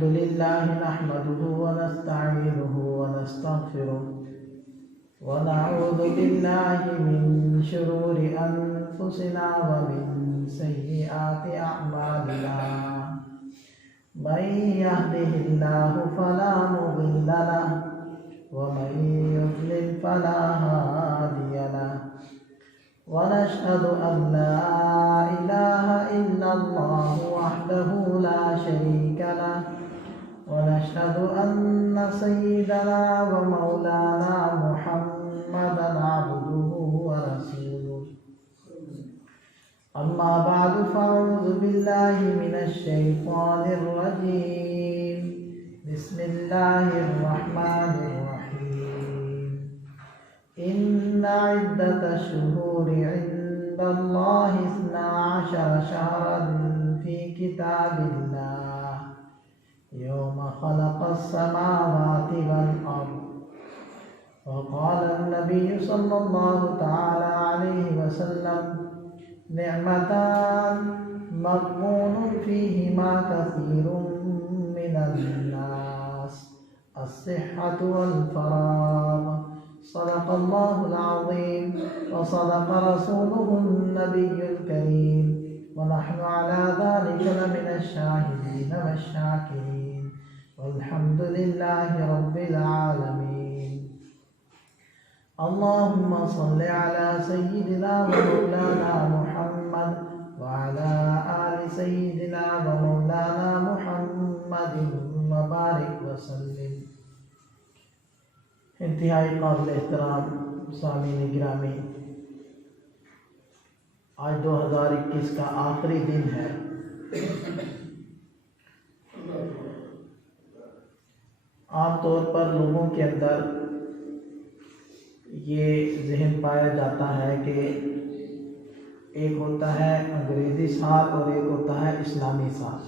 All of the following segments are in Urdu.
الحمد لله نحمده ونستعينه ونستغفره ونعوذ بالله من شرور أنفسنا ومن سيئات أعمالنا من يهده الله فلا مضل له ومن يضلل فلا هادي له ونشهد أن لا إله إلا الله وحده لا شريك له ونشهد أن سيدنا ومولانا محمدا عبده ورسوله أما بعد فأعوذ بالله من الشيطان الرجيم بسم الله الرحمن الرحيم إن عدة الشهور عند الله 12 شهرا في كتاب الله يوم خلق السماوات والأرض وقال النبي صلى الله تعالى عليه وسلم نعمتان مغبون فيهما كثير من الناس الصحة والفراغ صدق الله العظيم وصدق رسوله النبي الكريم ونحن على ذلك لمن الشاهدين والشاكرين والحمد لله رب العالمين اللهم صل على سيدنا ومولانا محمد وعلى آل سيدنا ومولانا محمد وبارك وسلم. انتہائی قابل احترام سامعین گرامی، آج 2021 کا آخری دن ہے. عام طور پر لوگوں کے اندر یہ ذہن پایا جاتا ہے کہ ایک ہوتا ہے انگریزی سال اور ایک ہوتا ہے اسلامی سال.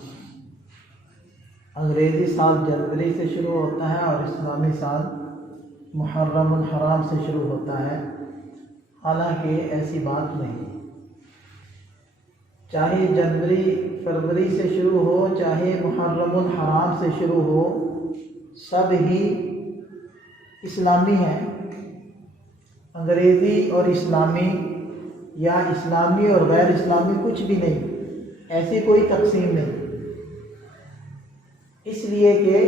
انگریزی سال جنوری سے شروع ہوتا ہے اور اسلامی سال محرم الحرام سے شروع ہوتا ہے. حالانکہ ایسی بات نہیں. چاہے جنوری فروری سے شروع ہو، چاہے محرم الحرام سے شروع ہو، سب ہی اسلامی ہیں. انگریزی اور اسلامی یا اسلامی اور غیر اسلامی کچھ بھی نہیں، ایسی کوئی تقسیم نہیں. اس لیے کہ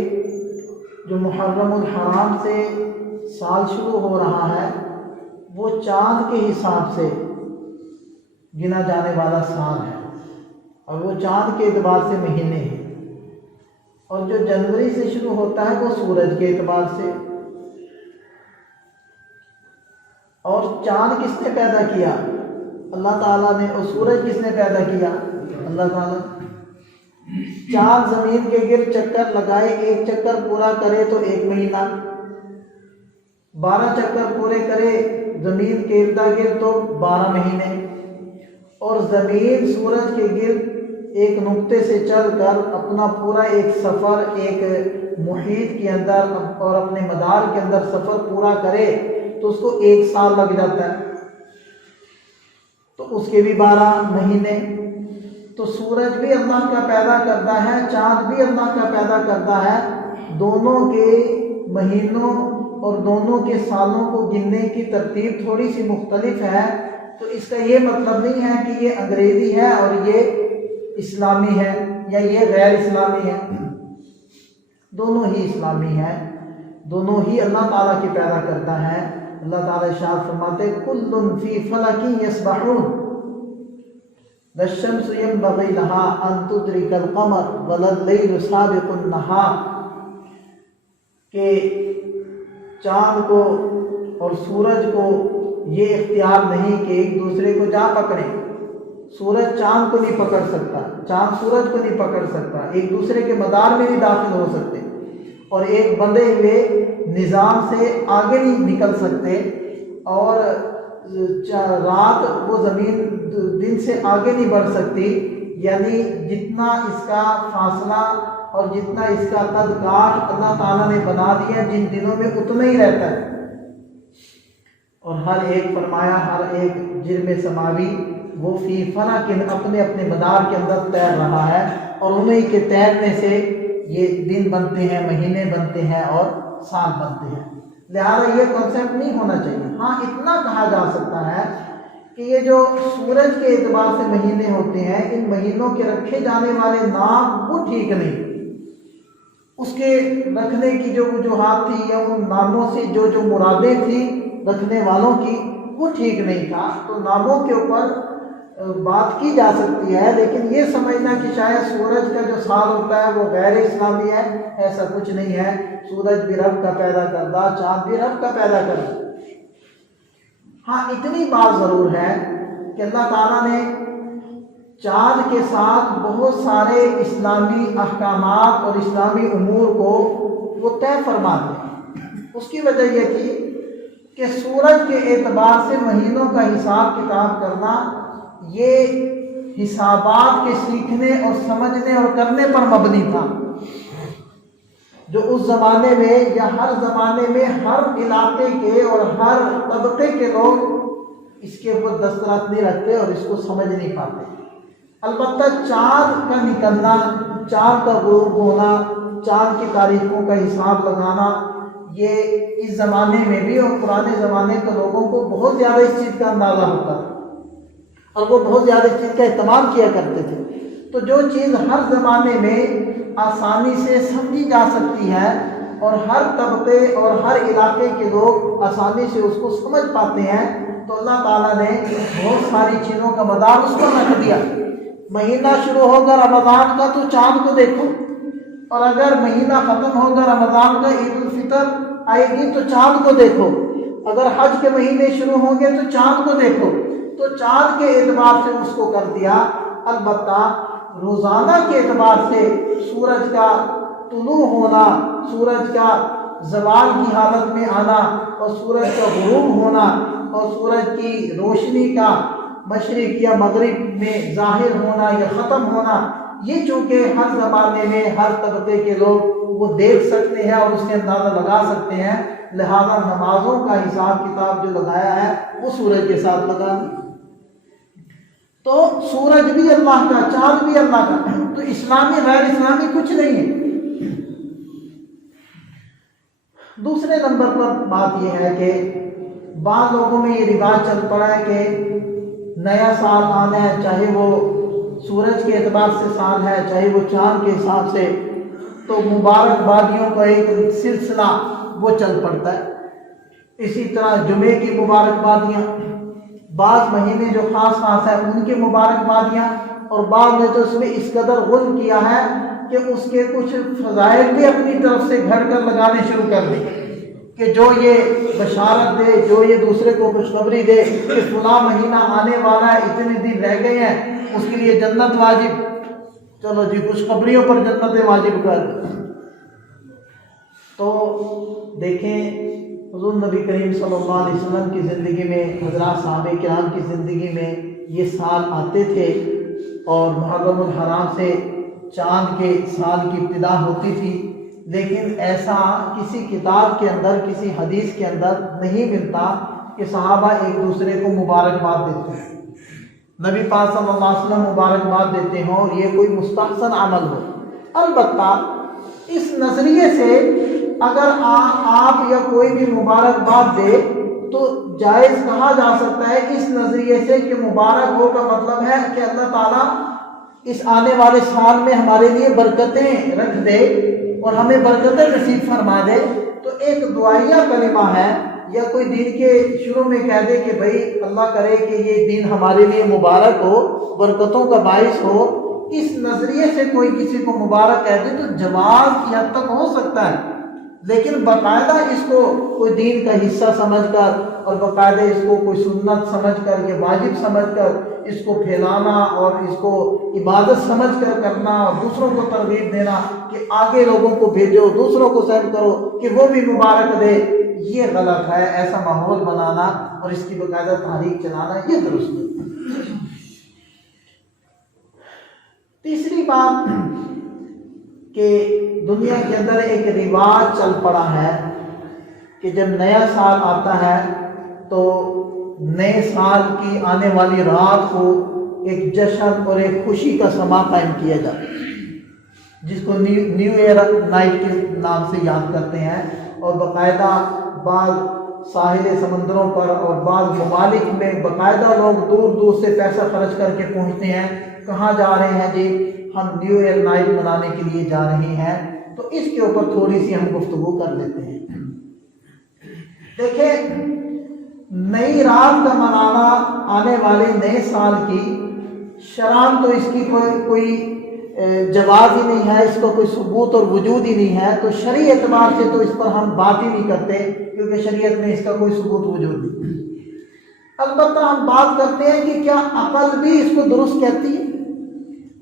جو محرم الحرام سے سال شروع ہو رہا ہے وہ چاند کے حساب سے گنا جانے والا سال ہے اور وہ چاند کے اعتبار سے مہینے ہیں. اور جو جنوری سے شروع ہوتا ہے وہ سورج کے اعتبار سے. اور چاند کس نے پیدا کیا؟ اللہ تعالیٰ نے. اور سورج کس نے پیدا کیا؟ اللہ تعالیٰ. چاند زمین کے گرد چکر لگائے، ایک چکر پورا کرے تو 1 مہینہ، 12 چکر پورے کرے زمین کے ارد گرد تو 12 مہینے. اور زمین سورج کے گرد ایک نقطے سے چل کر اپنا پورا ایک سفر ایک محیط کے اندر اور اپنے مدار کے اندر سفر پورا کرے تو اس کو 1 سال لگ جاتا ہے. تو اس کے بھی 12 مہینے. تو سورج بھی اللہ کا پیدا کرتا ہے، چاند بھی اللہ کا پیدا کرتا ہے. دونوں کے مہینوں اور دونوں کے سالوں کو گننے کی ترتیب تھوڑی سی مختلف ہے. تو اس کا یہ مطلب نہیں ہے کہ یہ انگریزی ہے اور یہ اسلامی ہے یا یہ غیر اسلامی ہے. دونوں ہی اسلامی ہیں، دونوں ہی اللہ تعالیٰ کی پیدا کرتا ہے. اللہ تعالیٰ ارشاد فرماتے کل فی فلک یسبحون الشمس ينبغي لها ان تدرك القمر ولا الليل سابق النهار، کہ چاند کو اور سورج کو یہ اختیار نہیں کہ ایک دوسرے کو جا پکڑیں. سورج چاند کو نہیں پکڑ سکتا، چاند سورج کو نہیں پکڑ سکتا، ایک دوسرے کے مدار میں نہیں داخل ہو سکتے اور ایک بندھے ہوئے نظام سے آگے نہیں نکل سکتے. اور رات وہ زمین دن سے آگے نہیں بڑھ سکتی. یعنی جتنا اس کا فاصلہ اور جتنا اس کا قد کاٹ اللہ تعالیٰ نے بنا دیا جن دنوں میں اتنا ہی رہتا ہے. اور ہر ایک فرمایا ہر ایک جرم سماوی وہ فی فلک اپنے اپنے مدار کے اندر تیر رہا ہے اور انہیں کے تیرنے سے یہ دن بنتے ہیں، مہینے بنتے ہیں اور سال بنتے ہیں۔ لہذا یہ کنسیپٹ نہیں ہونا چاہیے۔ ہاں اتنا کہا جا سکتا ہے کہ یہ جو سورج کے اعتبار سے مہینے ہوتے ہیں، ان مہینوں کے رکھے جانے والے نام وہ ٹھیک نہیں، اس کے رکھنے کی جو وجوہات تھی یا ان ناموں سے جو مرادیں تھیں رکھنے والوں کی وہ ٹھیک نہیں تھا۔ تو ناموں کے اوپر بات کی جا سکتی ہے، لیکن یہ سمجھنا کہ شاید سورج کا جو سال ہوتا ہے وہ غیر اسلامی ہے، ایسا کچھ نہیں ہے۔ سورج بھی رب کا پیدا کردہ، چاند بھی رب کا پیدا کردہ۔ ہاں اتنی بات ضرور ہے کہ اللہ تعالیٰ نے چاند کے ساتھ بہت سارے اسلامی احکامات اور اسلامی امور کو وہ طے فرما دے۔ اس کی وجہ یہ تھی کہ سورج کے اعتبار سے مہینوں کا حساب کتاب کرنا یہ حسابات کے سیکھنے اور سمجھنے اور کرنے پر مبنی تھا، جو اس زمانے میں یا ہر زمانے میں ہر علاقے کے اور ہر طبقے کے لوگ اس کے اوپر دسترس نہیں رکھتے اور اس کو سمجھ نہیں پاتے۔ البتہ چاند کا نکلنا، چاند کا غروب ہونا، چاند کی تاریخوں کا حساب لگانا، یہ اس زمانے میں بھی اور پرانے زمانے کے لوگوں کو بہت زیادہ اس چیز کا اندازہ ہوتا تھا اور وہ بہت زیادہ اس چیز کا اہتمام کیا کرتے تھے۔ تو جو چیز ہر زمانے میں آسانی سے سمجھی جا سکتی ہے اور ہر طبقے اور ہر علاقے کے لوگ آسانی سے اس کو سمجھ پاتے ہیں، تو اللہ تعالیٰ نے بہت ساری چیزوں کا مدار اس پر رکھ دیا۔ مہینہ شروع ہوگا رمضان کا تو چاند کو دیکھو، اور اگر مہینہ ختم ہوگا رمضان کا، عید الفطر آئے گی تو چاند کو دیکھو، اگر حج کے مہینے شروع ہوں گے تو چاند کو دیکھو۔ تو چاند کے اعتبار سے اس کو کر دیا۔ البتہ روزانہ کے اعتبار سے سورج کا طلوع ہونا، سورج کا زوال کی حالت میں آنا اور سورج کا غروب ہونا اور سورج کی روشنی کا مشرق یا مغرب میں ظاہر ہونا یا ختم ہونا، یہ چونکہ ہر زمانے میں ہر طبقے کے لوگ وہ دیکھ سکتے ہیں اور اس کے اندازہ لگا سکتے ہیں، لہذا نمازوں کا حساب کتاب جو لگایا ہے وہ سورج کے ساتھ لگا دیا۔ تو سورج بھی اللہ کا، چاند بھی اللہ کا، تو اسلامی غیر اسلامی کچھ نہیں ہے۔ دوسرے نمبر پر بات یہ ہے کہ بعض لوگوں میں یہ رواج چل پڑا ہے کہ نیا سال آنا ہے، چاہے وہ سورج کے اعتبار سے سال ہے چاہے وہ چاند کے حساب سے، تو مبارکبادیوں کا ایک سلسلہ وہ چل پڑتا ہے۔ اسی طرح جمعے کی مبارکبادیاں، بعض مہینے جو خاص خاص ہیں ان کی مبارکبادیاں، اور بعض نے تو اس میں اس قدر غلط کیا ہے کہ اس کے کچھ فضائل بھی اپنی طرف سے گھڑ کر لگانے شروع کر دی کہ جو یہ بشارت دے، جو یہ دوسرے کو خوشخبری دے کہ فلاں مہینہ آنے والا ہے، اتنے دن رہ گئے ہیں، اس کے لیے جنت واجب، چلو جی خوشخبریوں پر جنتیں واجب کر۔ تو دیکھیں حضور نبی کریم صلی اللہ علیہ وسلم کی زندگی میں، حضرات صحابہ کرام کی زندگی میں یہ سال آتے تھے، اور محرم الحرام سے چاند کے سال کی ابتدا ہوتی تھی، لیکن ایسا کسی کتاب کے اندر، کسی حدیث کے اندر نہیں ملتا کہ صحابہ ایک دوسرے کو مبارکباد دیتے ہیں، نبی پاک صلی اللہ علیہ وسلم مبارکباد دیتے ہوں اور یہ کوئی مستحسن عمل ہو۔ البتہ اس نظریے سے اگر آپ یا کوئی بھی مبارکباد دے تو جائز کہا جا سکتا ہے اس نظریے سے کہ مبارک ہو کا مطلب ہے کہ اللہ تعالیٰ اس آنے والے سال میں ہمارے لیے برکتیں رکھ دے اور ہمیں برکتیں نصیب فرما دے۔ تو ایک دعائیہ کلمہ ہے، یا کوئی دن کے شروع میں کہہ دے کہ بھائی اللہ کرے کہ یہ دن ہمارے لیے مبارک ہو، برکتوں کا باعث ہو، اس نظریے سے کوئی کسی کو مبارک کہہ دے تو جواز کی حد تک ہو سکتا ہے، لیکن باقاعدہ اس کو کوئی دین کا حصہ سمجھ کر اور باقاعدہ اس کو کوئی سنت سمجھ کر یا واجب سمجھ کر اس کو پھیلانا اور اس کو عبادت سمجھ کر کرنا اور دوسروں کو ترغیب دینا کہ آگے لوگوں کو بھیجو، دوسروں کو سینڈ کرو کہ وہ بھی مبارک دے، یہ غلط ہے۔ ایسا ماحول بنانا اور اس کی باقاعدہ تحریک چلانا یہ درست نہیں۔ تیسری بات کہ دنیا کے اندر ایک رواج چل پڑا ہے کہ جب نیا سال آتا ہے تو نئے سال کی آنے والی رات کو ایک جشن اور ایک خوشی کا سما قائم کیا جاتا ہے۔ جس کو نیو ایئر نائٹ کے نام سے یاد کرتے ہیں، اور باقاعدہ بعض ساحل سمندروں پر اور بعض ممالک میں باقاعدہ لوگ دور دور سے پیسہ خرچ کر کے پہنچتے ہیں، کہاں جا رہے ہیں جی؟ ہم نیو ایئر نائٹ منانے کے لیے جا رہے ہیں۔ تو اس کے اوپر تھوڑی سی ہم گفتگو کر لیتے ہیں۔ دیکھیں، نئی رات کا منانا آنے والے نئے سال کی شرعاً تو اس کی کوئی جواز ہی نہیں ہے، اس کا کوئی ثبوت اور وجود ہی نہیں ہے، تو شرعی اعتبار سے تو اس پر ہم بات ہی نہیں کرتے، کیونکہ شریعت میں اس کا کوئی ثبوت وجود نہیں۔ البتہ ہم بات کرتے ہیں کہ کیا عقل بھی اس کو درست کہتی ہے؟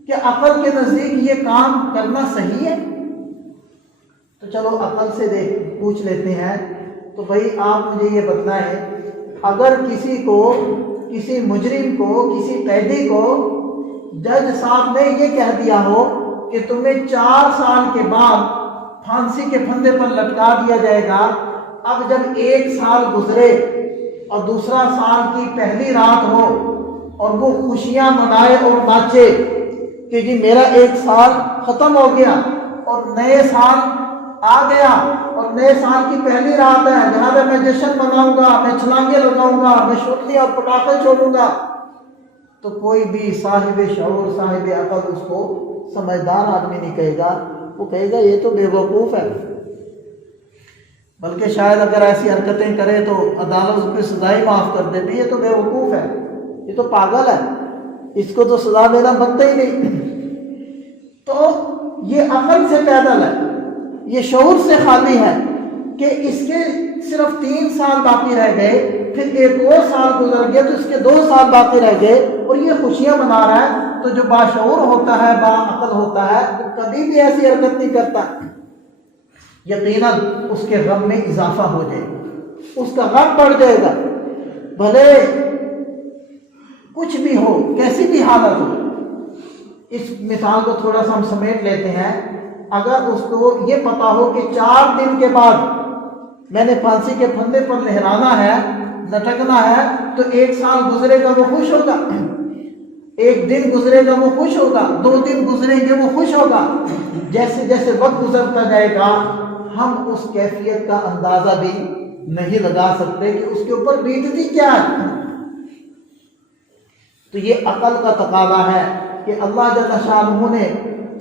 کیا عقل کے نزدیک یہ کام کرنا صحیح ہے؟ تو چلو عقل سے پوچھ لیتے ہیں۔ تو بھائی آپ مجھے یہ بتلائیں، اگر کسی مجرم کو، کسی قیدی کو جج صاحب نے یہ کہہ دیا ہو کہ تمہیں 4 سال کے بعد پھانسی کے پھندے پر لٹکا دیا جائے گا، اب جب 1 سال گزرے اور دوسرا سال کی پہلی رات ہو اور وہ خوشیاں منائے اور ناچے کہ جی میرا 1 سال ختم ہو گیا اور نئے سال آ گیا اور نئے سال کی پہلی رات ہے، لہٰذا میں جشن مناؤں گا، میں چھلانگے لگاؤں گا، میں شوٹیاں اور پٹاخے چھوڑوں گا، تو کوئی بھی صاحب شعور، صاحب عقل اس کو سمجھدار آدمی نہیں کہے گا، وہ کہے گا یہ تو بے وقوف ہے۔ بلکہ شاید اگر ایسی حرکتیں کرے تو عدالت اس کو سزا ہی معاف کر دے، بھی یہ تو بے وقوف ہے، یہ تو پاگل ہے، اس کو تو سزا دینا بنتا ہی نہیں۔ تو یہ عقل سے پیدل ہے، یہ شعور سے خالی ہے کہ اس کے صرف 3 سال باقی رہ گئے، پھر 1 اور سال گزر گیا تو اس کے 2 سال باقی رہ گئے اور یہ خوشیاں منا رہا ہے۔ تو جو باشعور ہوتا ہے، با عقل ہوتا ہے، وہ کبھی بھی ایسی حرکت نہیں کرتا، یقیناً اس کے غم میں اضافہ ہو جائے گا، اس کا غم بڑھ جائے گا، بھلے کچھ بھی ہو، کیسی بھی حالت ہو۔ اس مثال کو تھوڑا سا ہم سمیٹ لیتے ہیں۔ اگر اس کو یہ پتا ہو کہ 4 دن کے بعد میں نے پھانسی کے پھندے پر لہرانا ہے، لٹکنا ہے، تو 1 سال گزرے گا وہ خوش ہوگا، 1 دن گزرے گا وہ خوش ہوگا، 2 دن گزریں گے وہ خوش ہوگا۔ جیسے جیسے وقت گزرتا جائے گا ہم اس کیفیت کا اندازہ بھی نہیں لگا سکتے کہ اس کے اوپر بیتتی کیا ہے۔ تو یہ عقل کا تقاضا ہے کہ اللہ جل شانہ نے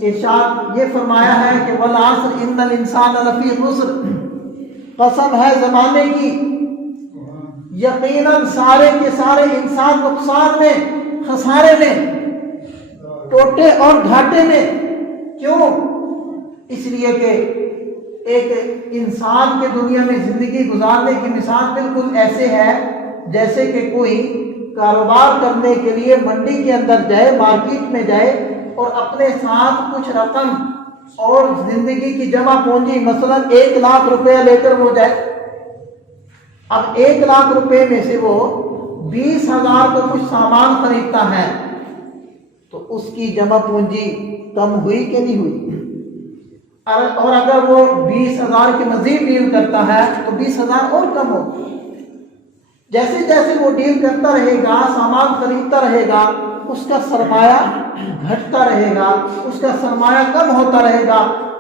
ارشاد یہ فرمایا ہے کہ والعصر ان الانسان لفی خسر، قسم ہے زمانے کی، یقیناً سارے کے سارے انسان نقصان میں، خسارے میں، ٹوٹے اور گھاٹے میں۔ کیوں؟ اس لیے کہ ایک انسان کے دنیا میں زندگی گزارنے کی مثال بالکل ایسے ہے جیسے کہ کوئی کاروبار کرنے کے لیے منڈی کے اندر جائے، مارکیٹ میں جائے اور اپنے ساتھ کچھ رقم اور زندگی کی جمع پونجی مثلا 1 لاکھ روپے لے کر وہ جائے۔ اب 1 لاکھ روپے میں سے وہ 20,000 کا کچھ سامان خریدتا ہے، تو اس کی جمع پونجی کم ہوئی کہ نہیں ہوئی؟ اور اگر وہ 20,000 کے مزید ڈیل کرتا ہے تو 20,000 اور کم ہو۔ جیسے جیسے وہ ڈیل کرتا رہے گا، سامان خریدتا رہے گا، اس کا سرمایہ گھٹتا رہے گا، اس کا سرمایہ کم ہوتا رہے گا۔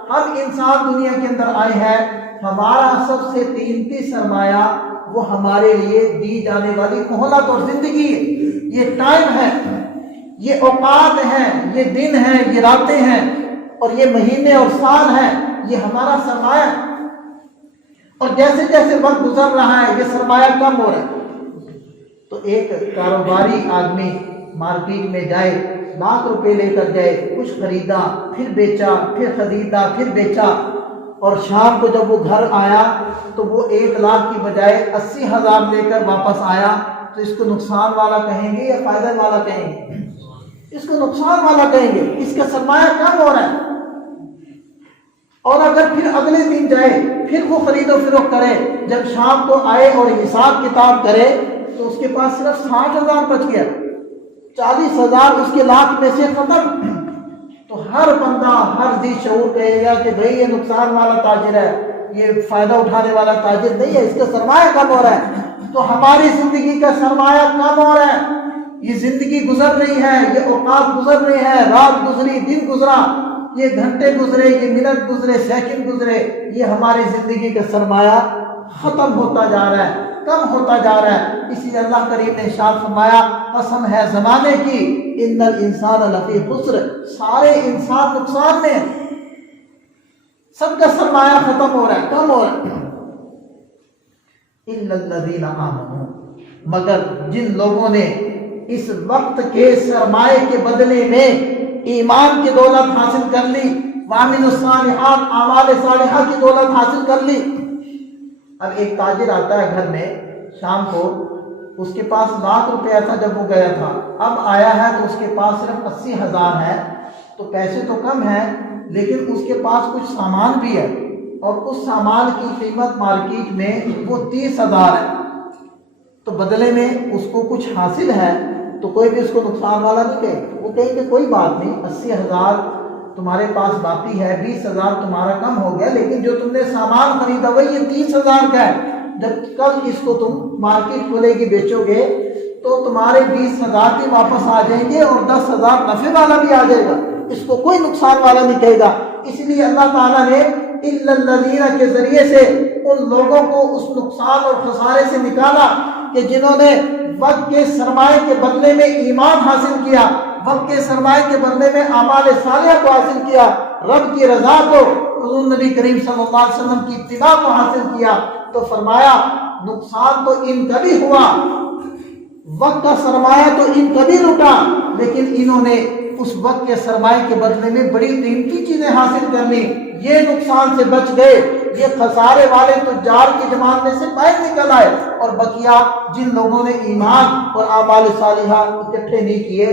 ہم انسان دنیا کے اندر آئے ہیں، ہمارا سب سے قیمتی سرمایہ وہ ہمارے لیے دی جانے والی مہلت اور زندگی ہے، یہ ٹائم ہے، یہ اوقات ہیں، یہ دن ہیں، یہ راتیں ہیں، اور یہ مہینے اور سال ہیں، یہ ہمارا سرمایہ ہے۔ اور جیسے جیسے وقت گزر رہا ہے یہ سرمایہ کم ہو رہا ہے۔ تو ایک کاروباری آدمی مارکیٹ میں جائے، 1 لاکھ روپے لے کر جائے، کچھ خریدا، پھر بیچا، پھر خریدا، پھر بیچا، اور شام کو جب وہ گھر آیا تو وہ 1 لاکھ کی بجائے 80,000 لے کر واپس آیا، تو اس کو نقصان والا کہیں گے یا فائدہ والا کہیں گے؟ اس کو نقصان والا کہیں گے، اس کا سرمایہ کم ہو رہا ہے۔ اور اگر پھر اگلے دن جائے، پھر وہ خرید و فروخت کرے، جب شام کو آئے اور حساب کتاب کرے تو اس کے پاس صرف 60,000 بچ گیا، 40,000 اس کے لاکھ میں سے ختم۔ تو ہر بندہ، ہر ذی شعور کہے گا کہ بھئی یہ نقصان والا تاجر ہے، یہ فائدہ اٹھانے والا تاجر نہیں ہے، اس کا سرمایہ کم ہو رہا ہے۔ تو ہماری زندگی کا سرمایہ کم ہو رہا ہے، یہ زندگی گزر رہی ہے، یہ اوقات گزر رہے ہیں، رات گزری، دن گزرا، یہ گھنٹے گزرے، یہ منٹ گزرے، سیکنڈ گزرے، یہ ہماری زندگی کا سرمایہ ختم ہوتا جا رہا ہے، کم ہوتا جا رہا ہے۔ اسی لیے اللہ کریم نے ارشاد فرمایا، قسم ہے زمانے کی، ان الانسان لفی خسر، سارے انسان نقصان میں ہیں، سب کا سرمایہ ختم ہو رہا ہے، کم ہو رہا ہے۔ الا الذین آمنوا، مگر جن لوگوں نے اس وقت کے سرمایے کے بدلے میں ایمان کی دولت حاصل کر لی، وعملوا الصالحات، اعمال صالحہ کی دولت حاصل کر لی۔ اب ایک تاجر آتا ہے گھر میں شام کو، اس کے پاس ₹1,00,000 تھا جب وہ گیا تھا، اب آیا ہے تو اس کے پاس صرف 80,000 ہے، تو پیسے تو کم ہیں لیکن اس کے پاس کچھ سامان بھی ہے، اور اس سامان کی قیمت مارکیٹ میں وہ 30,000 ہے، تو بدلے میں اس کو کچھ حاصل ہے، تو کوئی بھی اس کو نقصان والا نہیں کہے، وہ کہے کہ کوئی بات نہیں، 80,000 تمہارے پاس باقی ہے، 20,000 تمہارا کم ہو گیا، لیکن جو تم نے سامان خریدا وہی یہ 30,000 کا ہے، جب کل اس کو تم مارکیٹ کھولے گی بیچو گے تو تمہارے 20,000 بھی واپس آ جائیں گے اور 10,000 نفع والا بھی آ جائے گا، اس کو کوئی نقصان والا نہیں کہے گا۔ اس لیے اللہ تعالیٰ نے الا الذین کے ذریعے سے ان لوگوں کو اس نقصان اور خسارے سے نکالا کہ جنہوں نے وقت کے سرمایے کے بدلے میں ایمان حاصل کیا، وقت کے سرمایے کے بدلے میں اعمال صالحہ کو حاصل کیا، رب کی رضا کو، حضور نبی کریم صلی اللہ علیہ وسلم کی اتباع کو حاصل کیا، تو فرمایا نقصان تو ان کا بھی ہوا، وقت کا سرمایہ تو ان کا بھی لٹا، لیکن انہوں نے اس وقت کے سرمایے کے بدلے میں بڑی قیمتی چیزیں حاصل کر لی، یہ نقصان سے بچ گئے، یہ خسارے والے تجار کی جماعت میں سے باہر نکل آئے، اور بقیہ جن لوگوں نے ایمان اور اعمال صالحہ اکٹھے نہیں کیے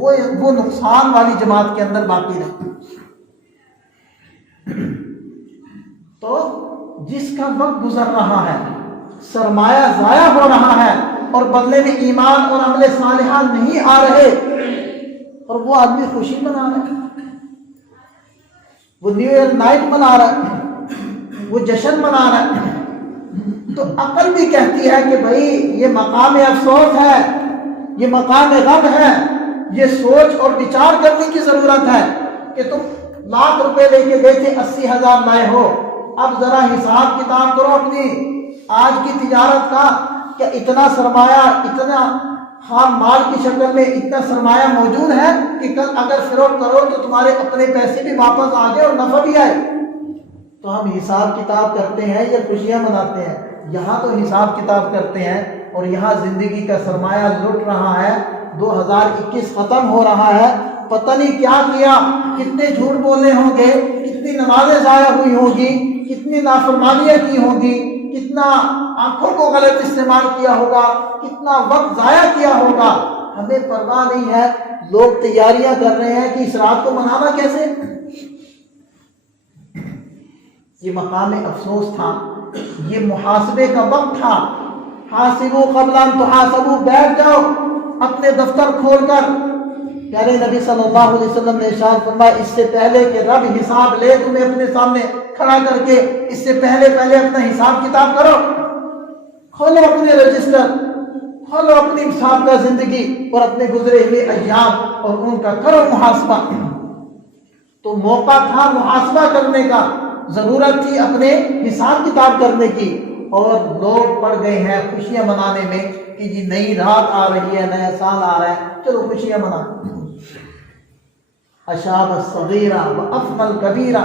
وہ نقصان والی جماعت کے اندر باقی رہے۔ تو جس کا وقت گزر رہا ہے، سرمایہ ضائع ہو رہا ہے اور بدلے میں ایمان اور عمل صالحہ نہیں آ رہے، اور وہ آدمی خوشی منا رہا ہے، وہ نیو ایئر نائٹ منا رہا ہے، وہ جشن منا رہا ہے، تو عقل بھی کہتی ہے کہ بھائی یہ مقام افسوس ہے، یہ مقام غم ہے، یہ سوچ اور وچار کرنے کی ضرورت ہے کہ تم ₹1,00,000 لے کے گئے تھے، 80,000 لائے ہو، اب ذرا حساب کتاب کرو اپنی آج کی تجارت کا، کہ اتنا سرمایہ، اتنا خام مال کی شکل میں اتنا سرمایہ موجود ہے کہ کل اگر فروخت کرو تو تمہارے اپنے پیسے بھی واپس آ جائے اور نفع بھی آئے۔ تو ہم حساب کتاب کرتے ہیں یا خوشیاں مناتے ہیں؟ یہاں تو حساب کتاب کرتے ہیں، اور یہاں زندگی کا سرمایہ لٹ رہا ہے، 2021 ختم ہو رہا ہے، پتہ نہیں کیا کیا، کتنے جھوٹ بولے ہوں گے، کتنی نمازیں ضائع ہوئی ہوگی، کتنی نافرمانیاں کی ہوگی، کتنا آنکھوں کو غلط استعمال کیا ہوگا، کتنا وقت ضائع کیا ہوگا، ہمیں پرواہ نہیں ہے۔ لوگ تیاریاں کر رہے ہیں کہ اس رات کو منانا کیسے۔ یہ مقام افسوس تھا، یہ محاسبے کا وقت تھا۔ حاسبوا قبل ان تحاسبوا، بیٹھ جاؤ اپنے دفتر کھول کر۔ پیارے نبی صلی اللہ علیہ وسلم نے ارشاد فرمایا، اس سے پہلے کہ رب حساب لے تمہیں اپنے سامنے کھڑا کر کے، اس سے پہلے اپنا حساب کتاب کرو، کھولو اپنے رجسٹر، کھولو اپنی سابقہ زندگی اور اپنے گزرے ہوئے ایام اور ان کا کرو محاسبہ۔ تو موقع تھا محاسبہ کرنے کا، ضرورت تھی اپنے حساب کتاب کرنے کی، اور لوگ پڑ گئے ہیں خوشیاں منانے میں کہ جی نئی رات آ رہی ہے، نیا سال آ رہا ہے، چلو خوشیاں منا۔ اشاب الصغیرہ وافنى الکبیرہ،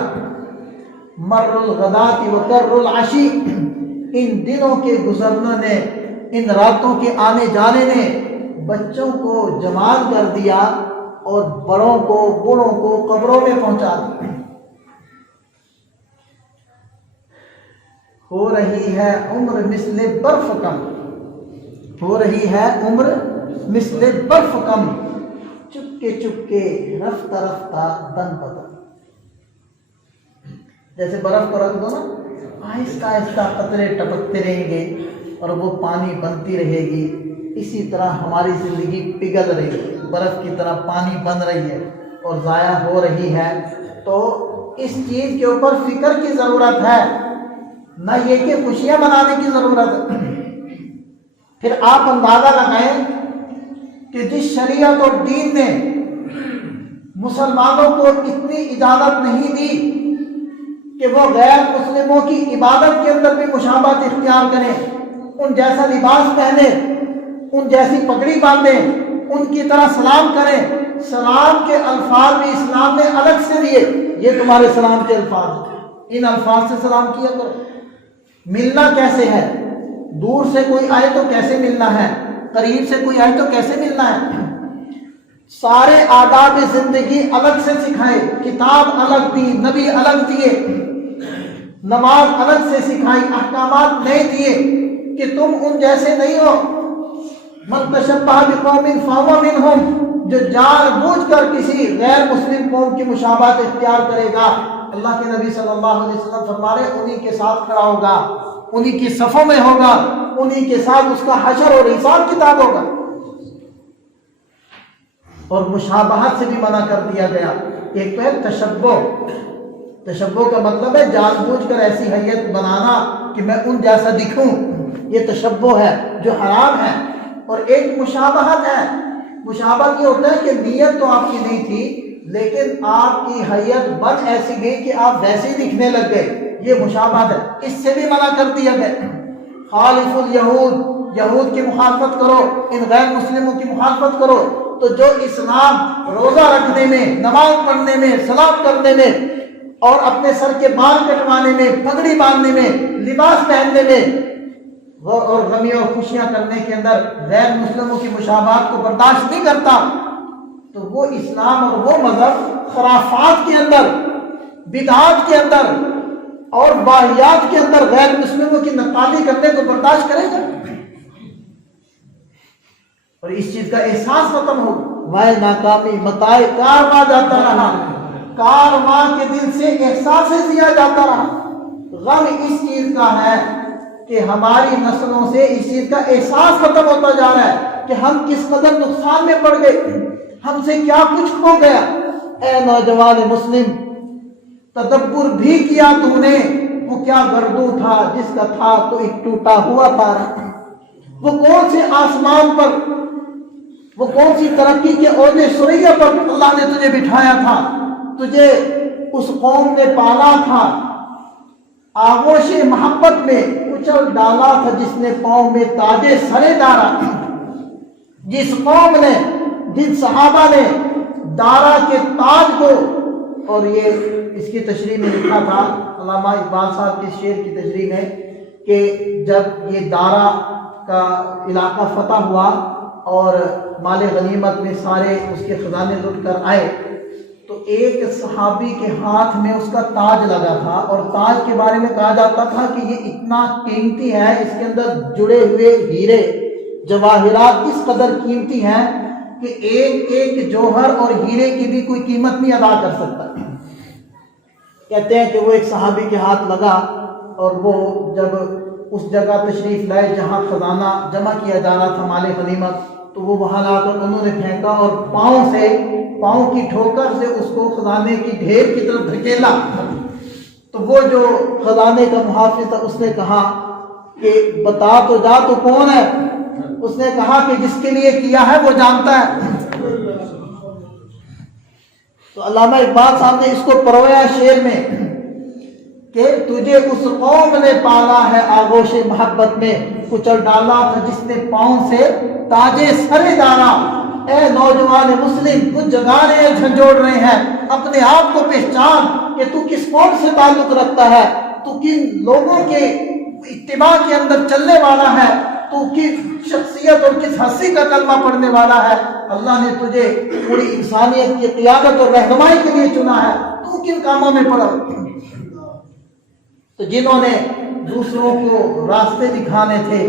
مر الغداة وکر العشی، ان دنوں کے گزرنے نے، ان راتوں کے آنے جانے نے بچوں کو جوان کر دیا اور بڑوں کو، بوڑھوں کو قبروں میں پہنچا دیا۔ ہو رہی ہے عمر مثل برف کم، ہو رہی ہے عمر مثل برف کم، چپکے چپکے رفتہ رفتہ دن بدن۔ جیسے برف کو رکھ دو نا، آہستہ آہستہ قطرے ٹپکتے رہیں گے اور وہ پانی بنتی رہے گی، اسی طرح ہماری زندگی پگھل رہی ہے، برف کی طرح پانی بن رہی ہے اور ضائع ہو رہی ہے۔ تو اس چیز کے اوپر فکر کی ضرورت ہے، نہ یہ کہ خوشیاں منانے کی ضرورت ہے۔ پھر آپ اندازہ لگائیں کہ جس شریعت اور دین نے مسلمانوں کو اتنی اجازت نہیں دی کہ وہ غیر مسلموں کی عبادت کے اندر بھی مشابہت اختیار کریں، ان جیسا لباس پہنے، ان جیسی پگڑی باندھیں، ان کی طرح سلام کریں۔ سلام کے الفاظ بھی اسلام نے الگ سے دیے، یہ تمہارے سلام کے الفاظ ہیں، ان الفاظ سے سلام کیا کرو۔ ملنا کیسے ہے؟ دور سے کوئی آئے تو کیسے ملنا ہے، قریب سے کوئی آئے تو کیسے ملنا ہے۔ سارے آداب زندگی الگ سے سکھائے، کتاب الگ دی، نبی الگ دیے، نماز الگ سے سکھائی، احکامات نئے دیے کہ تم ان جیسے نہیں ہو۔ من تشبہ بقوم فہو منہم، جو جان بوجھ کر کسی غیر مسلم قوم کی مشابہت اختیار کرے گا، اللہ کے نبی صلی اللہ علیہ وسلم فرما رہے انہی کے ساتھ کھڑا ہوگا، انہی کی صفوں میں ہوگا، انہی کے ساتھ اس کا حشر اور حساب کتاب ہوگا۔ اور مشابہت سے بھی منع کر دیا گیا۔ ایک تو ہے تشبہ، تشبہ کا مطلب ہے جان بوجھ کر ایسی حیت بنانا کہ میں ان جیسا دکھوں، یہ تشبہ ہے جو حرام ہے۔ اور ایک مشابہت ہے، مشابہت یہ ہوتا ہے کہ نیت تو آپ کی نہیں تھی لیکن آپ کی حیت بن ایسی گئی کہ آپ ویسے ہی دکھنے لگ گئے، یہ مشابہت ہے، اس سے بھی منع کر دیا گیا۔ خالف الیہود، یہود کی مخالفت کرو، ان غیر مسلموں کی مخالفت کرو۔ تو جو اسلام روزہ رکھنے میں، نماز پڑھنے میں، سلام کرنے میں اور اپنے سر کے بال کٹوانے میں، پگڑی باندھنے میں، لباس پہننے میں اور غمی اور خوشیاں کرنے کے اندر غیر مسلموں کی مشابہت کو برداشت نہیں کرتا، تو وہ اسلام اور وہ مذہب خرافات کے اندر، بدعات کے اندر اور واہیات کے اندر غیر مسلموں کی نقالی کرنے کو برداشت کرے گا، اور اس چیز کا احساس ختم ہو۔ وائے ناکامی متاع کارواں جاتا رہا، کارواں کے دل سے احساس دیا جاتا رہا۔ غم اس چیز کا ہے کہ ہماری نسلوں سے اس چیز کا احساس ختم ہوتا جا رہا ہے کہ ہم کس قدر نقصان میں پڑ گئے، ہم سے کیا کچھ کھو گیا۔ اے نوجوان مسلم، تدبر بھی کیا تو نے، وہ کیا گردوں تھا جس کا تھا تو ایک ٹوٹا ہوا تارا، وہ کون سے آسمان پر، وہ کون سی ترقی کے عہدے ثریا پر اللہ نے تجھے بٹھایا تھا، تجھے اس قوم نے پالا تھا، آغوش محبت میں کچل ڈالا تھا جس نے قوم میں تاج سرے دارا۔ جس قوم نے، جن صحابہ نے دارا کے تاج کو، اور یہ اس کی تشریح میں لکھا تھا علامہ اقبال صاحب کے شعر کی تشریح میں کہ جب یہ دارا کا علاقہ فتح ہوا اور مال غنیمت میں سارے اس کے خزانے لٹ کر آئے، تو ایک صحابی کے ہاتھ میں اس کا تاج لگا تھا، اور تاج کے بارے میں کہا جاتا تھا کہ یہ اتنا قیمتی ہے، اس کے اندر جڑے ہوئے ہیرے جواہرات اس قدر قیمتی ہیں کہ ایک ایک جوہر اور ہیرے کی بھی کوئی قیمت نہیں ادا کر سکتا۔ کہتے ہیں کہ وہ ایک صحابی کے ہاتھ لگا، اور وہ جب اس جگہ تشریف لائے جہاں خزانہ جمع کیا جا رہا تھا مال غنیمت، تو وہ وہاں لا کر انہوں نے پھینکا اور پاؤں کی ٹھوکر سے اس کو خزانے کی ڈھیر کی طرف دھکیلا۔ تو وہ جو خزانے کا محافظ تھا اس نے کہا کہ بتا تو جا تو کون ہے؟ اس نے کہا کہ جس کے لیے کیا ہے وہ جانتا ہے۔ تو علامہ اقبال صاحب نے اس کو پرویا شعر میں کہ تجھے اس قوم نے پالا ہے آغوش محبت میں، کچل ڈالا تھا جس نے پاؤں سے تاج سرے دارا۔ اے نوجوان مسلم، کچھ جگہ رہے جھنجھوڑ رہے ہیں، اپنے آپ کو پہچان کہ تو کس قوم سے تعلق رکھتا ہے، تو کن لوگوں کے اتباع کے اندر چلنے والا ہے، تو کس شخصیت اور کس ہستی کا کلمہ پڑھنے والا ہے۔ اللہ نے تجھے پوری انسانیت کی قیادت اور رہنمائی کے لیے چنا ہے، تو کن کاموں میں پڑا۔ تو جنہوں نے دوسروں کو راستے دکھانے تھے،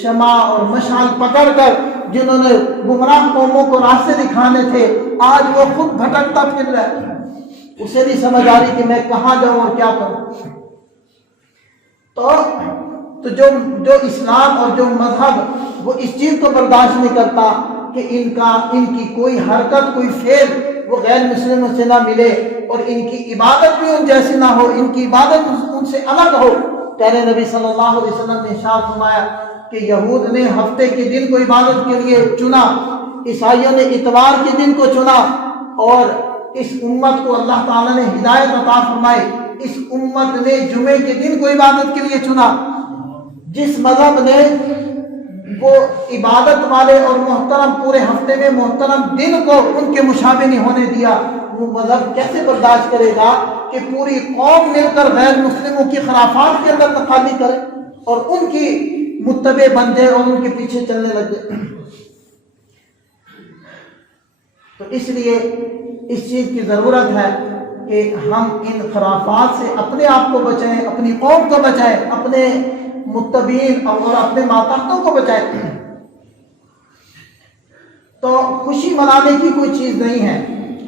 شمع اور مشعل پکڑ کر جنہوں نے گمراہ قوموں کو راستے دکھانے تھے، آج وہ خود بھٹکتا پھر رہا ہے، اسے نہیں سمجھ آ رہی کہ میں کہاں جاؤں اور کیا کروں۔ تو جو اسلام اور جو مذہب وہ اس چیز کو برداشت نہیں کرتا کہ ان کی کوئی حرکت، کوئی فعل وہ غیر مسلموں سے نہ ملے، اور ان کی عبادت بھی ان جیسی نہ ہو، ان کی عبادت ان سے الگ ہو۔ پیارے نبی صلی اللہ علیہ وسلم نے ارشاد فرمایا کہ یہود نے ہفتے کے دن کو عبادت کے لیے چنا، عیسائیوں نے اتوار کے دن کو چنا، اور اس امت کو اللہ تعالیٰ نے ہدایت عطا فرمائی، اس امت نے جمعے کے دن کو عبادت کے لیے چنا۔ جس مذہب نے وہ عبادت والے اور محترم پورے ہفتے میں محترم دن کو ان کے مشابہ نہیں ہونے دیا، وہ مذہب کیسے برداشت کرے گا کہ پوری قوم مل کر غیر مسلموں کی خرافات کے اندر تخالی کرے اور ان کی متبع بن جائے اور ان کے پیچھے چلنے لگ جائے؟ تو اس لیے اس چیز کی ضرورت ہے کہ ہم ان خرافات سے اپنے آپ کو بچائیں، اپنی قوم کو بچائیں، اپنے متبعین اور اپنے ماتحتوں کو بچائیں۔ تو خوشی منانے کی کوئی چیز نہیں ہے۔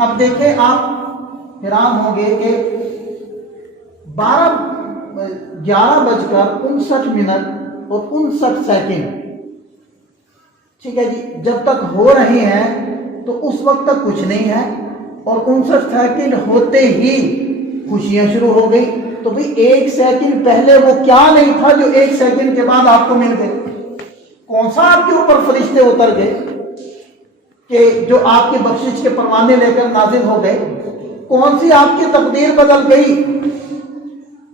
اب دیکھیں، آپ حیران ہوں گے کہ 11:59 اور 59 سیکنڈ، ٹھیک ہے جی، جب تک ہو رہے ہیں تو اس وقت تک کچھ نہیں ہے، اور 59 سیکنڈ ہوتے ہی خوشیاں شروع ہو گئی۔ تو بھئی 1 سیکنڈ پہلے وہ کیا نہیں تھا جو 1 سیکنڈ کے بعد آپ کو مل گئے؟ کون سا آپ کے اوپر فرشتے اتر گئے کہ جو آپ کی بخشش کے پروانے لے کر نازل ہو گئے؟ کون سی آپ کی تقدیر بدل گئی؟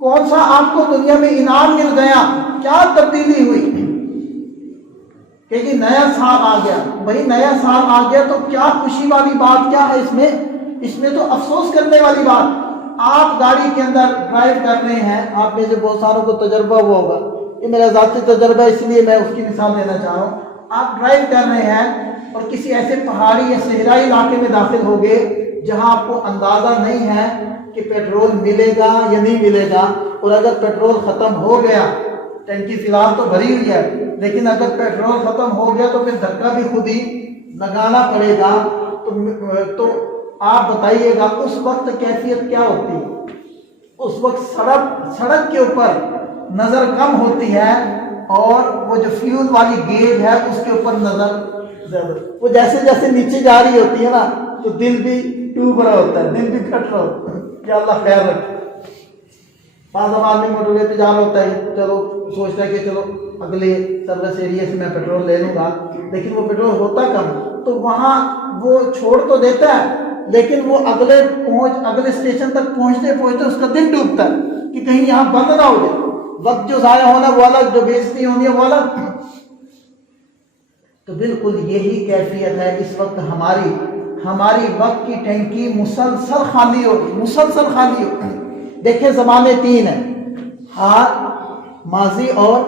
کون سا آپ کو دنیا میں انعام مل گیا؟ کیا تبدیلی ہوئی کہ جی نیا سال آ گیا؟ بھائی نیا سال آ گیا تو کیا خوشی والی بات کیا ہے اس میں تو افسوس کرنے والی بات۔ آپ گاڑی کے اندر ڈرائیو کر رہے ہیں، آپ میں سے بہت ساروں کو تجربہ ہوا ہوگا، یہ میرا ذاتی تجربہ اس لیے میں اس کی مثال دینا چاہ رہا ہوں۔ آپ ڈرائیو کر رہے ہیں اور کسی ایسے پہاڑی یا صحرائی علاقے میں داخل ہو گئے جہاں آپ کو اندازہ نہیں ہے کہ پیٹرول ملے گا یا نہیں ملے گا، اور اگر پیٹرول ختم ہو گیا، ٹینکی فی الحال تو بھری ہوئی ہے، لیکن اگر پیٹرول ختم ہو گیا تو پھر دھکا بھی خود ہی لگانا پڑے گا۔ تو آپ بتائیے گا اس وقت کیفیت کیا ہوتی ہے؟ اس وقت سڑک کے اوپر نظر کم ہوتی ہے، اور وہ جو فیول والی گیج ہے اس کے اوپر نظر زیادہ، وہ جیسے جیسے نیچے جا رہی ہوتی ہے نا تو دل بھی ڈوب رہا ہوتا ہے، دل بھی کھٹ رہا ہوتا ہے کہ اللہ خیر رکھے۔ بعض آدمی موٹر وے پہ جا رہا ہوتا ہے، چلو سوچتا ہے کہ چلو اگلے سروس ایریا سے میں پیٹرول لے لوں گا، لیکن وہ پیٹرول ہوتا کم، تو وہاں وہ چھوڑ تو دیتا ہے، لیکن وہ اگلے اسٹیشن تک پہنچتے اس کا دل ڈوبتا ہے کہ کہیں یہاں بند نہ ہو جائے۔ وقت جو ضائع ہونا وہ الگ، جو بےعزتی ہونی ہے وہ الگ۔ تو بالکل یہی کیفیت ہے اس وقت ہماری وقت کی ٹینکی مسلسل خالی ہوگی۔ دیکھیں زمانے 3 ہیں، حال، ماضی اور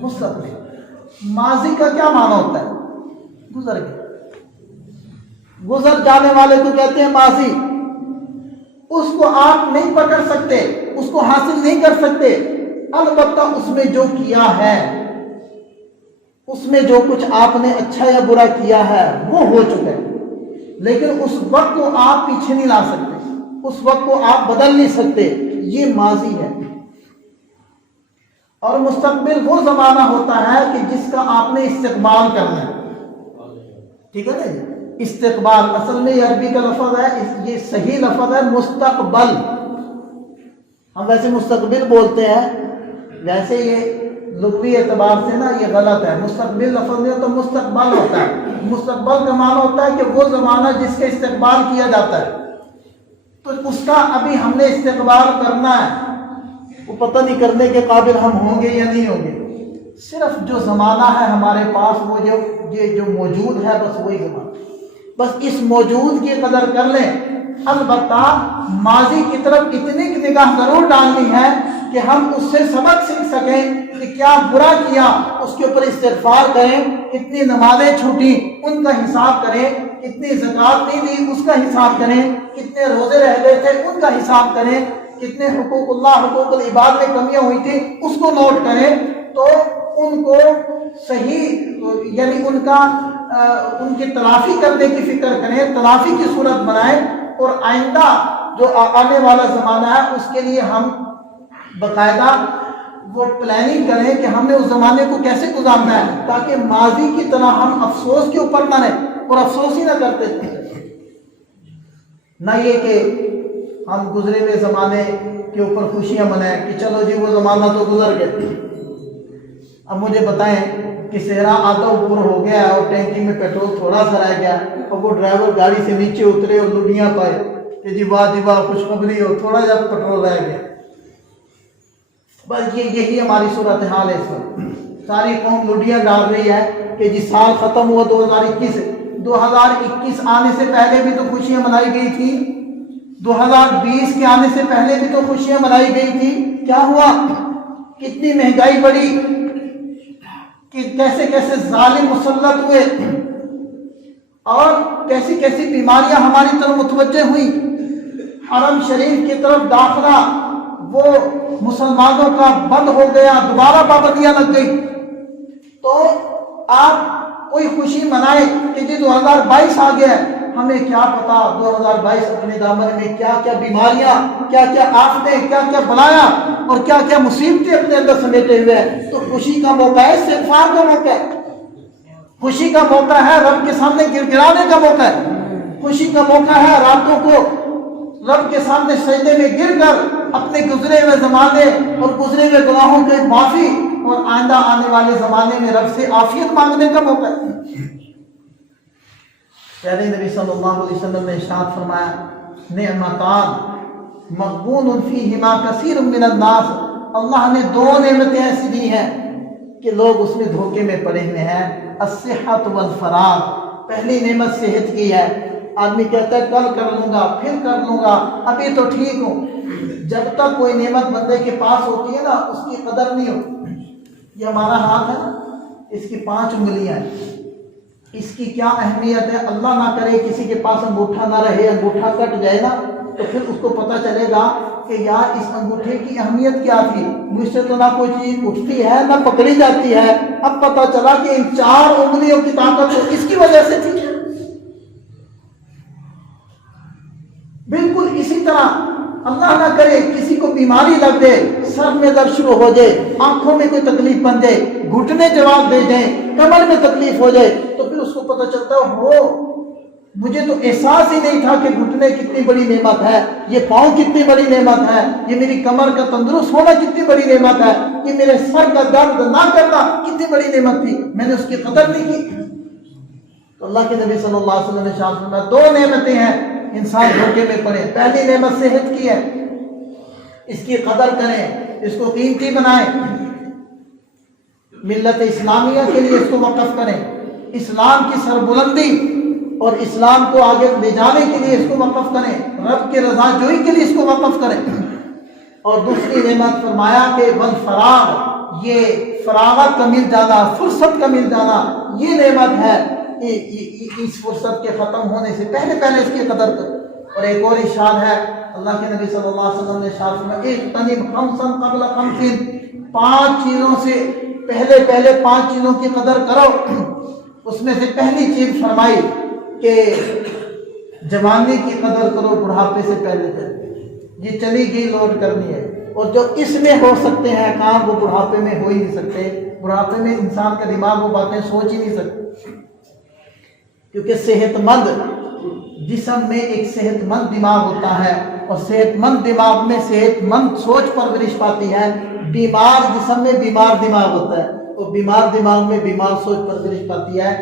مستقبل۔ ماضی کا کیا معنی ہوتا ہے؟ گزر گیا، گزر جانے والے کو کہتے ہیں ماضی۔ اس کو آپ نہیں پکڑ سکتے، اس کو حاصل نہیں کر سکتے، البتہ اس میں جو کیا ہے، اس میں جو کچھ آپ نے اچھا یا برا کیا ہے وہ ہو چکا ہے، لیکن اس وقت کو آپ پیچھے نہیں لا سکتے، اس وقت کو آپ بدل نہیں سکتے، یہ ماضی ہے۔ اور مستقبل وہ زمانہ ہوتا ہے کہ جس کا آپ نے استقبال کرنا ہے، ٹھیک ہے نا جی؟ استقبال اصل میں یہ عربی کا لفظ ہے، یہ صحیح لفظ ہے مستقبل۔ ہم ویسے مستقبل بولتے ہیں، ویسے یہ لغوی اعتبار سے نا یہ غلط ہے، مستقبل لفظ نہیں ہوتا، مستقبل ہوتا ہے۔ مستقبل کا معنی ہوتا ہے کہ وہ زمانہ جس کا استقبال کیا جاتا ہے، تو اس کا ابھی ہم نے استقبال کرنا ہے، وہ پتہ نہیں کرنے کے قابل ہم ہوں گے یا نہیں ہوں گے۔ صرف جو زمانہ ہے ہمارے پاس، وہ جو موجود ہے، بس وہی زمانہ، بس اس موجود کی قدر کر لیں۔ البتہ ماضی کی طرف اتنی نگاہ ضرور ڈالنی ہے کہ ہم اس سے سبق سیکھ سکیں کہ کیا برا کیا اس کے اوپر استغفار کریں، کتنی نمازیں چھوٹی ان کا حساب کریں، کتنی زکوٰۃ نہیں دی اس کا حساب کریں، کتنے روزے رہ گئے تھے ان کا حساب کریں، کتنے حقوق اللہ حقوق العباد میں کمیاں ہوئی تھی اس کو نوٹ کریں، تو ان کو صحیح یعنی ان کی تلافی کرنے کی فکر کریں، تلافی کی صورت بنائیں، اور آئندہ جو آنے والا زمانہ ہے اس کے لیے ہم باقاعدہ وہ پلاننگ کریں کہ ہم نے اس زمانے کو کیسے گزارنا ہے، تاکہ ماضی کی طرح ہم افسوس کے اوپر نہ رہیں اور افسوس ہی نہ کرتے نہ یہ کہ ہم گزرے ہوئے زمانے کے اوپر خوشیاں منائیں کہ چلو جی وہ زمانہ تو گزر گیا۔ اب مجھے بتائیں کہ صحرا آتا اوپر ہو گیا اور ٹینکی میں پیٹرول تھوڑا سا رہ گیا، اور وہ ڈرائیور گاڑی سے نیچے اترے اور لڈیاں پائے، کہ جی واہ جی واہ خوشخبری ہو، تھوڑا جب پیٹرول رہ گیا. بس یہی ہماری صورتحال ہے اس وقت. ساری قوم لڈیاں ڈال رہی ہے کہ جی سال ختم ہوا 2021. 2021 آنے سے پہلے بھی تو خوشیاں منائی گئی تھی، 2020 کے آنے سے پہلے بھی تو خوشیاں منائی گئی تھی. کیا ہوا؟ کتنی مہنگائی بڑھی، کہ کیسے کیسے ظالم مسلط ہوئے، اور کیسی کیسی بیماریاں ہماری طرف متوجہ ہوئی. حرم شریف کی طرف داخلہ وہ مسلمانوں کا بند ہو گیا، دوبارہ پابندیاں لگ گئی. تو آپ کوئی خوشی منائے کہ جی 2022 آ گیا ہے، ہمیں کیا پتا 2022 اپنے دامن میں کیا کیا بیماریاں، کیا کیا آفتیں، کیا کیا بلایا اور کیا کیا مصیبتیں اپنے اندر سمیٹے ہوئے ہیں. تو خوشی کا موقع ہے، استغفار کا موقع ہے، خوشی کا موقع ہے، رب کے سامنے گر گرانے کا موقع ہے، خوشی کا موقع ہے راتوں کو رب کے سامنے سجدے میں گر کر اپنے گزرے ہوئے زمانے اور گزرے ہوئے گناہوں کی معافی اور آئندہ آنے والے زمانے میں رب سے عافیت مانگنے کا موقع ہے. پیارے نبی صلی اللہ علیہ وسلم نے ارشاد فرمایا، نعمتان مغبون فیہما کثیر من الناس. اللہ نے 2 نعمتیں ایسی دی ہیں کہ لوگ اس میں دھوکے میں پڑے ہوئے ہیں. الصحت والفراغ. پہلی نعمت صحت کی ہے. آدمی کہتا ہے کل کر لوں گا، پھر کر لوں گا، ابھی تو ٹھیک ہوں. جب تک کوئی نعمت بندے کے پاس ہوتی ہے نا، اس کی قدر نہیں ہوتی. یہ ہمارا ہاتھ ہے نا، اس کی 5 انگلیاں ہیں، اس کی کیا اہمیت ہے. اللہ نہ کرے کسی کے پاس انگوٹھا نہ رہے، انگوٹھا کٹ جائے نا، تو پھر اس کو پتہ چلے گا کہ یار اس انگوٹھے کی اہمیت کیا تھی. مجھ سے تو نہ کوئی چیز اٹھتی ہے نہ پکڑی جاتی ہے. اب پتہ چلا کہ ان 4 انگلیوں کی طاقت تو اس کی وجہ سے تھی. بالکل اسی طرح اللہ نہ کرے کسی کو بیماری لگ جائے، سر میں درد شروع ہو جائے، آنکھوں میں کوئی تکلیف بن جائے، گھٹنے جواب دے جائیں، کمر میں تکلیف ہو جائے، تو پھر اس کو پتہ چلتا ہے ہو مجھے تو احساس ہی نہیں تھا کہ گھٹنے کتنی بڑی نعمت ہے، یہ پاؤں کتنی بڑی نعمت ہے، یہ میری کمر کا تندرست ہونا کتنی بڑی نعمت ہے، یہ میرے سر کا درد نہ کرنا کتنی بڑی نعمت تھی، میں نے اس کی قدر نہیں کی. تو اللہ کے نبی صلی اللہ علیہ وسلم نے ارشاد فرمایا 2 نعمتیں ہیں، انسان دھوکے میں پڑے. پہلی نعمت صحت کی ہے، اس کی قدر کریں، اس کو قیمتی بنائیں، ملت اسلامیہ کے لیے اس کو وقف کریں، اسلام کی سربلندی اور اسلام کو آگے لے جانے کے لیے اس کو وقف کریں، رب کے رضا جوئی کے لیے اس کو وقف کریں. اور دوسری نعمت فرمایا کہ والفراغ، یہ فراغت کا مل جانا، فرصت کا مل جانا، یہ نعمت ہے. اس فرصت کے ختم ہونے سے پہلے اس کی قدر کرو. اور ایک اور ارشاد ہے اللہ کے نبی صلی اللہ علیہ وسلم نے ارشاد فرمایا اغتنم خمسا قبل خمس. 5 چیزوں سے پہلے 5 چیزوں کی قدر کرو. اس میں سے پہلی چیز فرمائی کہ جوانی کی قدر کرو بڑھاپے سے پہلے. یہ چلی گئی لوٹ کرنی ہے، اور جو اس میں ہو سکتے ہیں کام وہ بڑھاپے میں ہو ہی نہیں سکتے. بڑھاپے میں انسان کا دماغ وہ باتیں سوچ ہی نہیں سکتے، کیونکہ صحت مند جسم میں ایک صحت مند دماغ ہوتا ہے، اور صحت مند دماغ میں صحت مند سوچ پرورش پاتی ہے. بیمار جسم میں بیمار دماغ ہوتا ہے، اور بیمار دماغ میں بیمار سوچ پرورش پاتی ہے.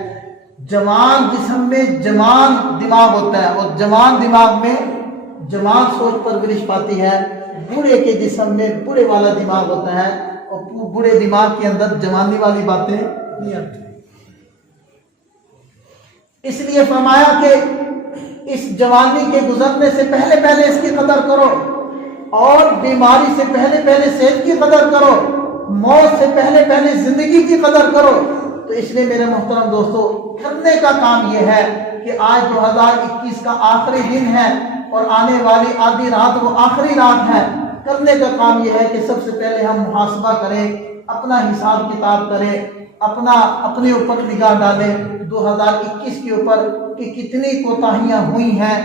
جوان جسم میں جوان دماغ ہوتا ہے، اور جوان دماغ میں جوان سوچ پرورش پاتی ہے. بوڑھے کے جسم میں بوڑھے والا دماغ ہوتا ہے، اور بوڑھے دماغ کے اندر جوانی والی باتیں نہیں آتی. اس لیے فرمایا کہ اس جوانی کے گزرنے سے پہلے اس کی قدر کرو، اور بیماری سے پہلے صحت کی قدر کرو، موت سے پہلے زندگی کی قدر کرو. تو اس لیے میرے محترم دوستو، کرنے کا کام یہ ہے کہ آج 2021 کا آخری دن ہے، اور آنے والی آدھی رات وہ آخری رات ہے. کرنے کا کام یہ ہے کہ سب سے پہلے ہم محاسبہ کریں، اپنا حساب کتاب کریں، اپنے اوپر نگاہ ڈالیں 2021 کے اوپر کہ کتنی کوتاہیاں ہوئی ہیں،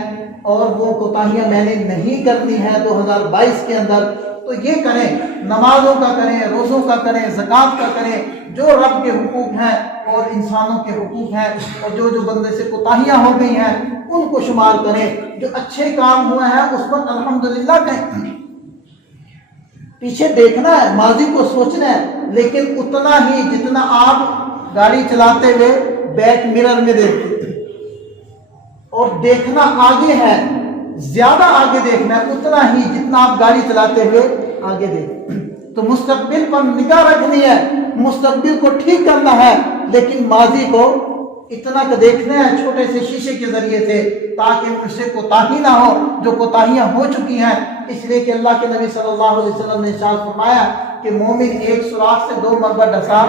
اور وہ کوتاہیاں میں نے نہیں کرنی ہے 2022 کے اندر. تو یہ کریں، نمازوں کا کریں، روزوں کا کریں، زکوٰۃ کا کریں، جو رب کے حقوق ہیں اور انسانوں کے حقوق ہیں، اور جو بندے سے کوتاہیاں ہو گئی ہیں ان کو شمار کریں. جو اچھے کام ہوئے ہیں اس پر الحمدللہ کہیں. پیچھے دیکھنا ہے، ماضی کو سوچنا ہے، لیکن اتنا ہی جتنا آپ گاڑی چلاتے ہوئے بیک مرر میں دیکھتے، اور دیکھنا آگے ہے زیادہ آگے دیکھنا ہے، اتنا ہی جتنا آپ گاڑی چلاتے ہوئے آگے دیکھیں۔ تو مستقبل پر نگاہ رکھنی ہے، مستقبل کو ٹھیک کرنا ہے، لیکن ماضی کو اتنا کہ دیکھنا ہے چھوٹے سے شیشے کے ذریعے سے، تاکہ ان سے کوتاہی نہ ہو جو کوتاہیاں ہو چکی ہیں۔ اس لیے کہ اللہ کے نبی صلی اللہ علیہ وسلم نے ارشاد فرمایا کہ مومن ایک سوراخ سے 2 مرتبہ ڈسا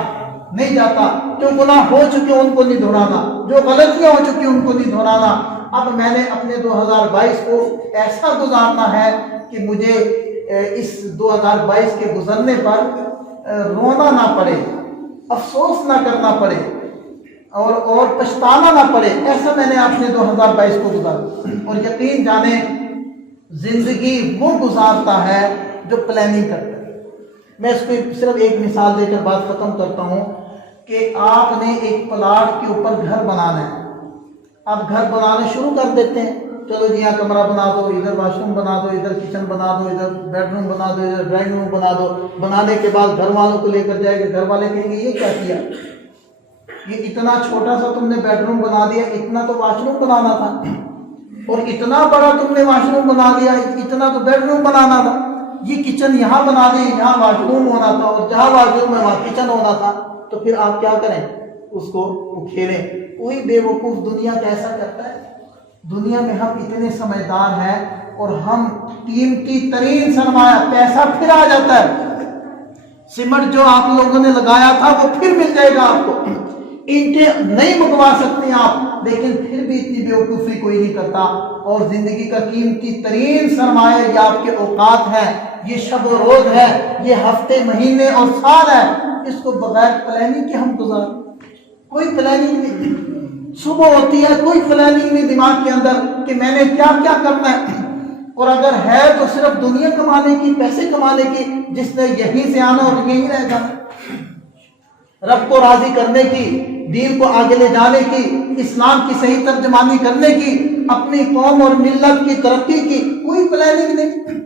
نہیں جاتا۔ جو گناہ ہو چکے ان کو نہیں دہرانا، جو غلطیاں ہو چکی ان کو نہیں دہرانا۔ اب میں نے اپنے 2022 کو ایسا گزارنا ہے کہ مجھے اس 2022 کے گزرنے پر رونا نہ پڑے، افسوس نہ کرنا پڑے اور پچھتانا نہ پڑے۔ ایسا میں نے اپنے 2022 کو گزارا۔ اور یقین جانیں زندگی وہ گزارتا ہے جو پلاننگ کرتا ہے۔ میں اس کو صرف ایک مثال دے کر بات ختم کرتا ہوں کہ آپ نے ایک پلاٹ کے اوپر گھر بنانا ہے، آپ گھر بنانا شروع کر دیتے ہیں، چلو جی یہاں کمرہ بنا دو، ادھر واش روم بنا دو، ادھر کچن بنا دو، ادھر بیڈ روم بنا دو، ادھر ڈرائنگ روم بنا دو۔ بنانے کے بعد گھر والوں کو لے کر جائے گا، گھر والے کہیں گے یہ کیا کیا، یہ اتنا چھوٹا سا تم نے بیڈ روم بنا دیا، اتنا تو واش روم بنانا تھا، اور اتنا بڑا تم نے واش روم بنا دیا، اتنا تو بیڈ روم بنانا تھا۔ یہ کچن یہاں بنا دیں، یہاں واش روم ہونا تھا، اور جہاں واش روم ہے وہاں کچن ہونا تھا۔ تو پھر آپ کیا کریں، اس کو کھیلیں۔ کوئی بے وقوف دنیا کیسا کرتا ہے؟ دنیا میں ہم اتنے سمجھدار ہیں اور ہم قیمتی ترین سرمایہ پیسہ پھر آ جاتا ہے۔ سیمنٹ جو آپ لوگوں نے لگایا تھا وہ پھر مل جائے گا آپ کو، اینٹیں نہیں منگوا سکتے آپ، لیکن پھر بھی اتنی بے وقوفی کوئی نہیں کرتا۔ اور زندگی کا قیمتی ترین سرمایہ یہ آپ کے اوقات ہے، یہ شب و روز ہے، یہ ہفتے مہینے اور سال ہے۔ اس کو بغیر پلاننگ کے ہم گزار، کوئی پلاننگ نہیں۔ صبح ہوتی ہے کوئی پلاننگ نہیں دماغ کے اندر کہ میں نے کیا کیا کرنا ہے، اور اگر ہے تو صرف دنیا کمانے کی، پیسے کمانے کی، جس نے یہیں سے آنا اور یہیں رہ جانا۔ رب کو راضی کرنے کی، دین کو آگے لے جانے کی، اسلام کی صحیح ترجمانی کرنے کی، اپنی قوم اور ملت کی ترقی کی کوئی پلاننگ نہیں۔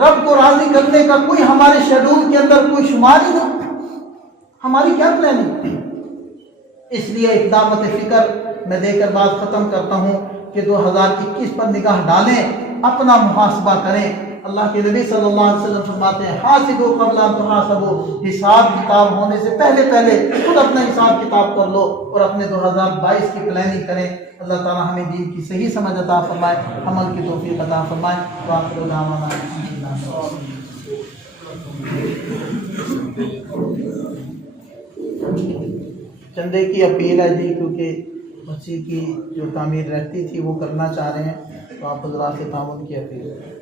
رب کو راضی کرنے کا کوئی ہمارے شیڈول کے اندر کوئی شمار ہی نہیں، ہماری کیا پلاننگ؟ اس لیے اقدامت فکر میں دے کر بات ختم کرتا ہوں کہ 2021 پر نگاہ ڈالیں، اپنا محاسبہ کریں۔ اللہ کے نبی صلی اللہ علیہ وسلم فرماتے ہیں حاسبوا قبل ان تحاسبوا، حساب کتاب ہونے سے پہلے خود اپنا حساب کتاب کر لو اور اپنے 2022 کی پلاننگ کریں۔ اللہ تعالی ہمیں دین کی صحیح سمجھ عطا فرمائے، عمل کی توفیق عطا فرمائے۔ وآخر دعوانا چندے کی اپیل ہے جی، کیونکہ مسجد کی جو تعمیر رہتی تھی وہ کرنا چاہ رہے ہیں، تو آپ حضرات سے تعاون کی اپیل ہے۔